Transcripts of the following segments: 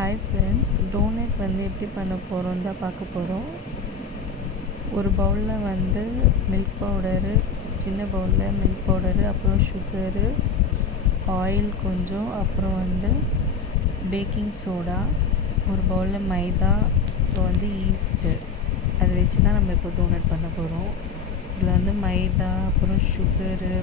Hi friends, donut வந்து எப்படி பண்ண போகிறோம் தான் பார்க்க போகிறோம். ஒரு பவுலில் வந்து மில்க் பவுடரு, சின்ன பவுலில் மில்க் பவுடரு, அப்புறம் சுகரு, ஆயில் கொஞ்சம், அப்புறம் வந்து பேக்கிங் சோடா, ஒரு பவுலில் மைதா, அப்புறம் வந்து ஈஸ்ட்டு, அதை வச்சு தான் நம்ம இப்போ டோனட் பண்ண போகிறோம். இதில் வந்து மைதா, அப்புறம் சுகரு,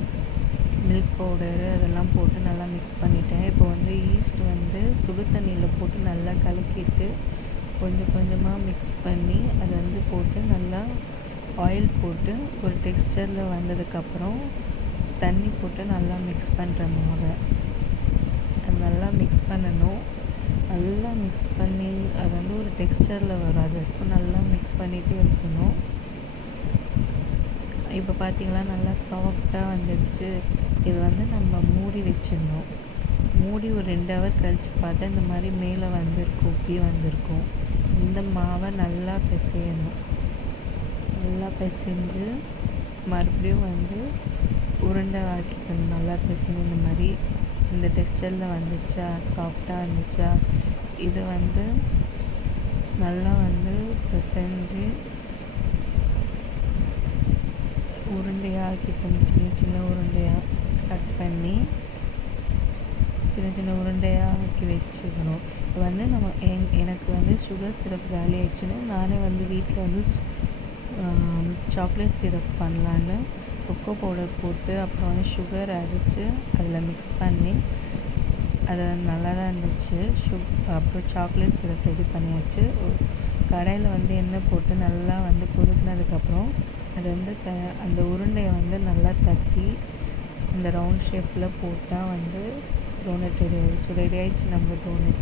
மில்க் பவுடரு அதெல்லாம் போட்டு நல்லா மிக்ஸ் பண்ணிட்டேன். இப்போ வந்து ஈஸ்ட் வந்து சுடு தண்ணியில் போட்டு நல்லா கலக்கிட்டு கொஞ்சம் கொஞ்சமாக மிக்ஸ் பண்ணி அதை வந்து போட்டு நல்லா ஆயில் போட்டு ஒரு டெக்ஸ்சரில் வந்ததுக்கப்புறம் தண்ணி போட்டு நல்லா மிக்ஸ் பண்ணுற மாவை அது நல்லா மிக்ஸ் பண்ணணும். நல்லா மிக்ஸ் பண்ணி அது வந்து ஒரு டெக்ஸ்சரில் வரும், அது வரைக்கும் நல்லா மிக்ஸ் பண்ணிகிட்டே இருக்கணும். இப்போ பார்த்திங்களா நல்லா சாஃப்டாக வந்துடுச்சு. இது வந்து நம்ம மூடி வச்சிடணும். மூடி ஒரு 2 ஹவர் கழித்து பார்த்தா இந்த மாதிரி மேலே வந்திருக்கும், உப்பி வந்திருக்கும். இந்த மாவை நல்லா பிசையணும். நல்லா பிசைஞ்சு மறுபடியும் வந்து உருண்டை ஆக்கிக்கணும். நல்லா பிசைஞ்சு இந்த மாதிரி இந்த டெக்ஸ்சரில் வந்துச்சா, சாஃப்டாக வந்துச்சா, இதை வந்து நல்லா வந்து பிசைஞ்சு உருண்டையாக ஆக்கிக்கணும். சின்ன சின்ன உருண்டையாக கட் பண்ணி சின்ன சின்ன உருண்டையாக ஆக்கி வச்சுக்கணும். இப்போ வந்து நம்ம எனக்கு வந்து சுகர் சிரப் காலி ஆயிடுச்சுன்னு நானே வந்து வீட்டில் வந்து சாக்லேட் சிரப் பண்ணலான்னு கொக்கோ பவுடர் போட்டு அப்புறம் வந்து சுகர் அடித்து அதில் மிக்ஸ் பண்ணி அது நல்லா தான் இருந்துச்சு. அப்புறம் சாக்லேட் சிரப் ரெடி பண்ணியாச்சு. கடையில் வந்து எண்ணெய் போட்டு நல்லா வந்து கொதிக்கினதுக்கப்புறம் அது வந்து அந்த உருண்டையை வந்து நல்லா தட்டி அந்த ரவுண்ட் ஷேப்பில் போட்டால் வந்து டோனட் ரெடி ஆகிடுச்சு. ரெடி ஆகிடுச்சு நம்ம டோனட்.